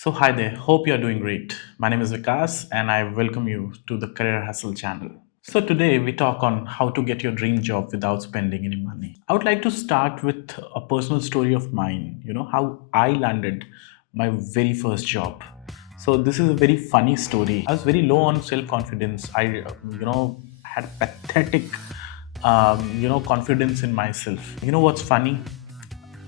So, hi there, hope you're doing great. My name is Vikas and I welcome you to the Career Hustle channel. So, today we talk on how to get your dream job without spending any money. I would like to start with a personal story of mine, how I landed my very first job. So, this is a very funny story. I was very low on self confidence. Had pathetic, confidence in myself. You know what's funny?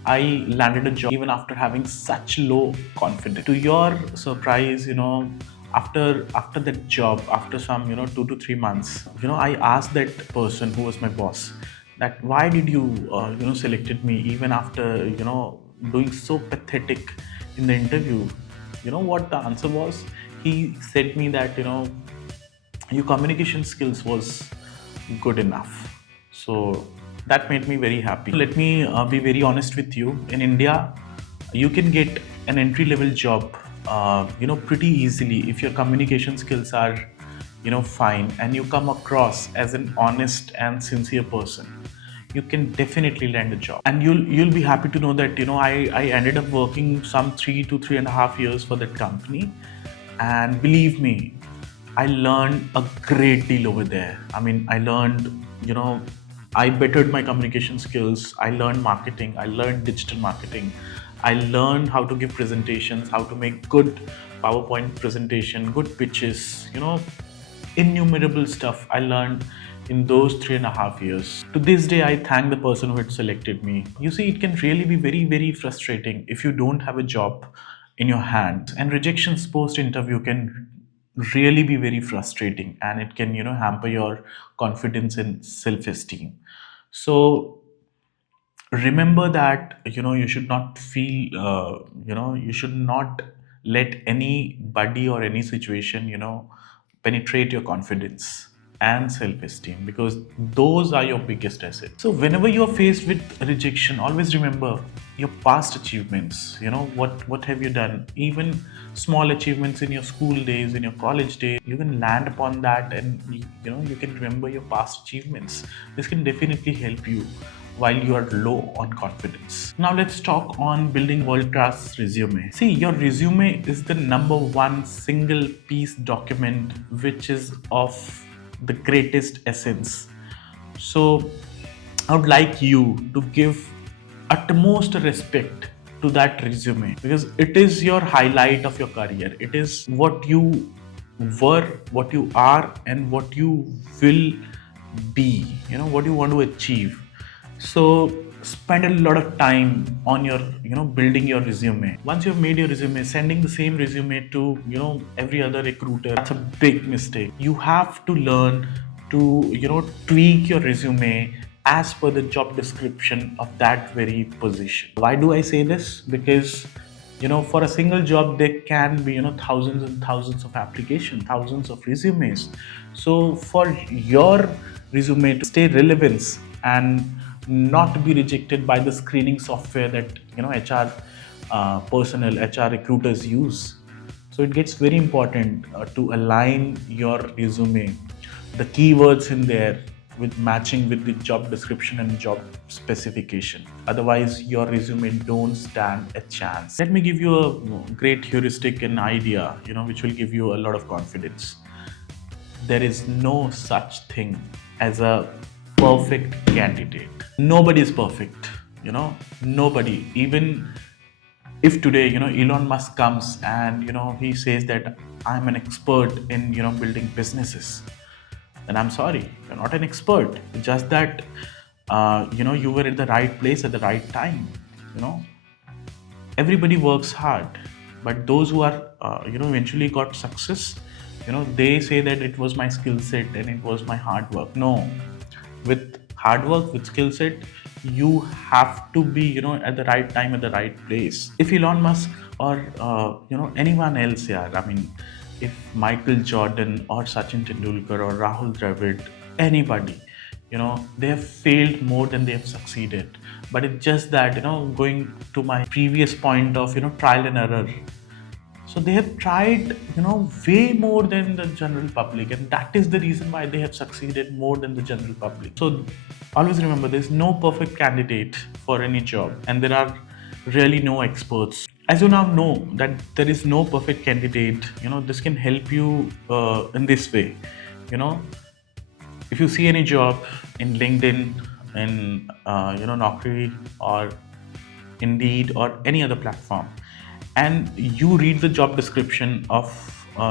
I landed a job even after having such low confidence. To your surprise, after that job, after some 2 to 3 months, I asked that person who was my boss that why did you selected me even after doing so pathetic in the interview. You know what the answer was? He said me that your communication skills was good enough. So that made me very happy. Let me be very honest with you. In India, you can get an entry level job pretty easily if your communication skills are fine and you come across as an honest and sincere person. You can definitely land a job, and you'll be happy to know that I ended up working some 3 to 3.5 years for that company, and believe me, I learned a great deal over there. I mean, I learned, I bettered my communication skills. I learned marketing. I learned digital marketing. I learned how to give presentations, how to make good PowerPoint presentation, good pitches, innumerable stuff I learned in those 3.5 years. To this day, I thank the person who had selected me. You see, it can really be very, very frustrating if you don't have a job in your hand, and rejections post interview can really be very frustrating, and it can hamper your confidence and self esteem. So remember that you should not feel you should not let anybody or any situation penetrate your confidence and self-esteem, because those are your biggest assets. So whenever you are faced with rejection, always remember your past achievements. What have you done? Even small achievements in your school days, in your college days, you can land upon that, and you can remember your past achievements. This can definitely help you while you are low on confidence. Now let's talk on building world-class resume. See, your resume is the number one single piece document which is of the greatest essence. So I would like you to give utmost respect to that resume, because it is your highlight of your career. It is what you were, what you are, and what you will be, what you want to achieve. So spend a lot of time on your building your resume. Once you've made your resume, sending the same resume to every other recruiter, that's a big mistake. You have to learn to tweak your resume as per the job description of that very position. Why do I say this? Because for a single job there can be thousands and thousands of applications, thousands of resumes. So for your resume to stay relevant and not be rejected by the screening software that HR personnel, HR recruiters use, so it gets very important to align your resume, the keywords in there, with matching with the job description and job specification. Otherwise your resume don't stand a chance. Let me give you a great heuristic and idea which will give you a lot of confidence. There is no such thing as a perfect candidate. Nobody is perfect, nobody. Even if today Elon Musk comes and he says that I'm an expert in building businesses, then I'm sorry, you're not an expert. It's just that you were at the right place at the right time. Everybody works hard, but those who are eventually got success, they say that it was my skill set and it was my hard work. No, with hard work, with skill set, you have to be at the right time at the right place. If Elon Musk or anyone else, yeah, I mean, if Michael Jordan or Sachin Tendulkar or Rahul Dravid, anybody, they have failed more than they have succeeded. But it's just that going to my previous point of trial and error, so they have tried, way more than the general public, and that is the reason why they have succeeded more than the general public. So always remember, there's no perfect candidate for any job, and there are really no experts. as you now know that there is no perfect candidate, this can help you in this way. You know, if you see any job in LinkedIn, in Naukri or Indeed or any other platform, and you read the job description of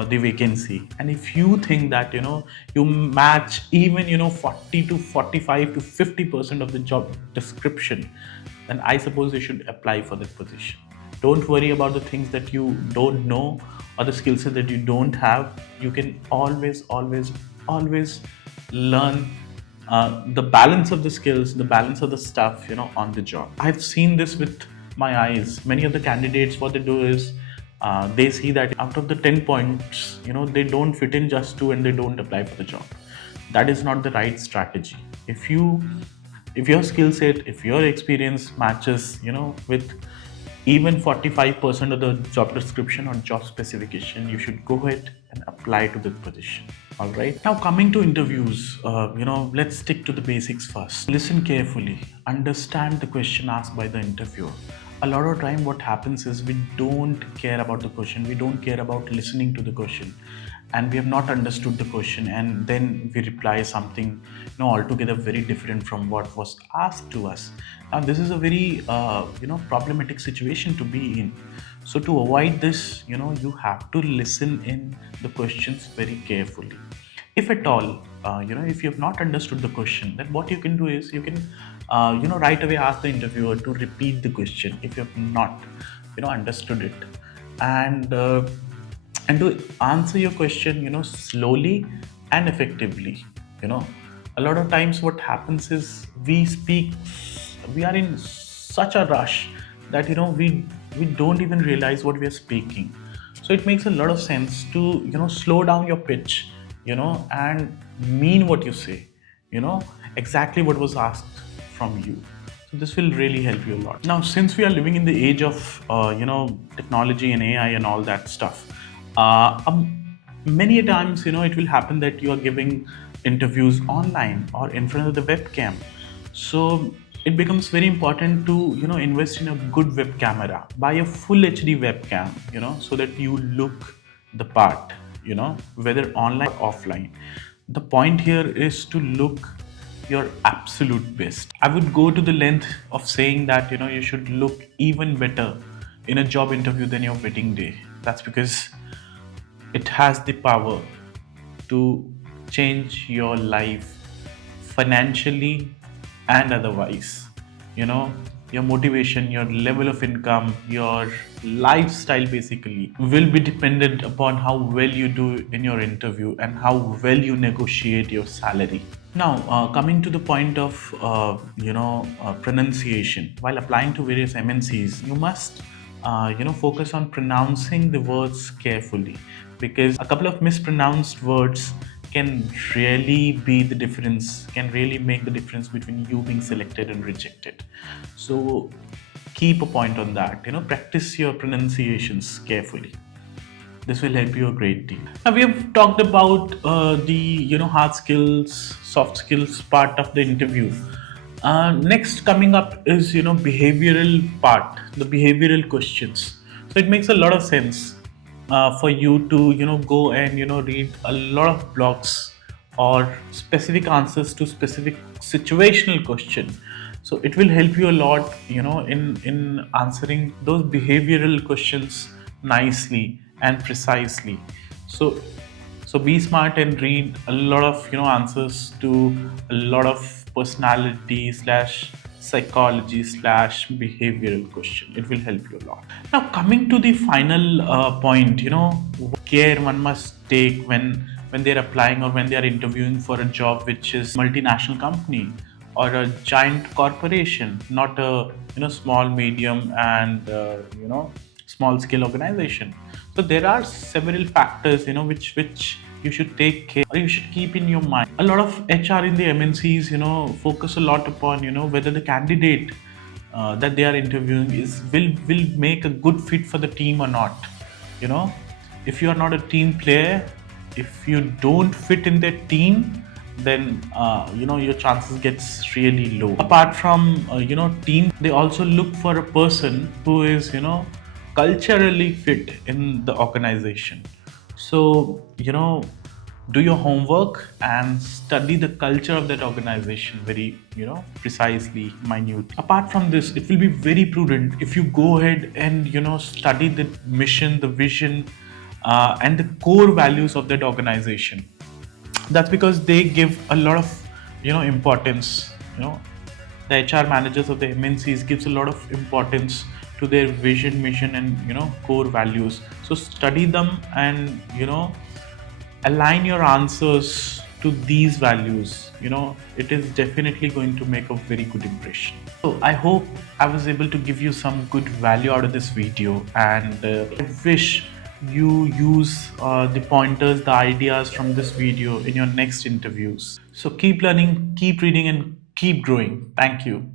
the vacancy, and if you think that you match even 40 to 45 to 50% of the job description, then I suppose you should apply for that position. Don't worry about the things that you don't know or the skill set that you don't have. You can always learn the balance of the skills, the balance of the stuff, on the job. I've seen this with my eyes. Many of the candidates, what they do is they see that out of the 10 points, they don't fit in just two and they don't apply for the job. That is not the right strategy. If your skill set, if your experience matches, with even 45% of the job description or job specification, you should go ahead and apply to the position. All right. Now, coming to interviews, let's stick to the basics first. Listen carefully, understand the question asked by the interviewer. A lot of time, what happens is we don't care about the question, we don't care about listening to the question, and we have not understood the question, and then we reply something altogether very different from what was asked to us. Now this is a very problematic situation to be in. So to avoid this, you have to listen in the questions very carefully. If at all, if you have not understood the question, then what you can do is you can right away ask the interviewer to repeat the question if you have not understood it, and to answer your question slowly and effectively. A lot of times what happens is we are in such a rush that we don't even realize what we are speaking. So it makes a lot of sense to slow down your pitch, and mean what you say, exactly what was asked from you. So this will really help you a lot. Now, since we are living in the age of technology and AI and all that stuff, many times it will happen that you are giving interviews online or in front of the webcam. So it becomes very important to invest in a good web camera. Buy a full HD webcam, so that you look the part, whether online or offline. The point here is to look your absolute best. I would go to the length of saying that you should look even better in a job interview than your wedding day. That's because it has the power to change your life financially and otherwise. Your motivation, your level of income, your lifestyle basically will be dependent upon how well you do in your interview and how well you negotiate your salary. Now, coming to the point of pronunciation, while applying to various MNCs, you must focus on pronouncing the words carefully, because a couple of mispronounced words can really be the difference, can really make the difference between you being selected and rejected. So keep a point on that. Practice your pronunciations carefully. This will help you a great deal. Now we have talked about the hard skills, soft skills part of the interview. Next coming up is behavioral part, the behavioral questions. So it makes a lot of sense for you to go and read a lot of blogs or specific answers to specific situational question. So it will help you a lot in answering those behavioral questions nicely and precisely. So be smart and read a lot of answers to a lot of personality slash psychology slash behavioral question. It will help you a lot. Now coming to the final point, what care one must take when they're applying or when they are interviewing for a job which is multinational company or a giant corporation, not a small, medium and small scale organization. So there are several factors which you should take care or you should keep in your mind. A lot of HR in the MNCs focus a lot upon whether the candidate that they are interviewing will make a good fit for the team or not. If you are not a team player, if you don't fit in their team, then your chances gets really low. Apart from team, they also look for a person who is culturally fit in the organization. So, do your homework and study the culture of that organization very, precisely, minute. Apart from this, it will be very prudent if you go ahead and, study the mission, the vision, and the core values of that organization. That's because they give a lot of, importance. The HR managers of the MNCs gives a lot of importance to their vision, mission, and core values. So study them and align your answers to these values. It is definitely going to make a very good impression. So I hope I was able to give you some good value out of this video, and I wish you use the pointers, the ideas from this video in your next interviews. So keep learning, keep reading, and keep growing. Thank you.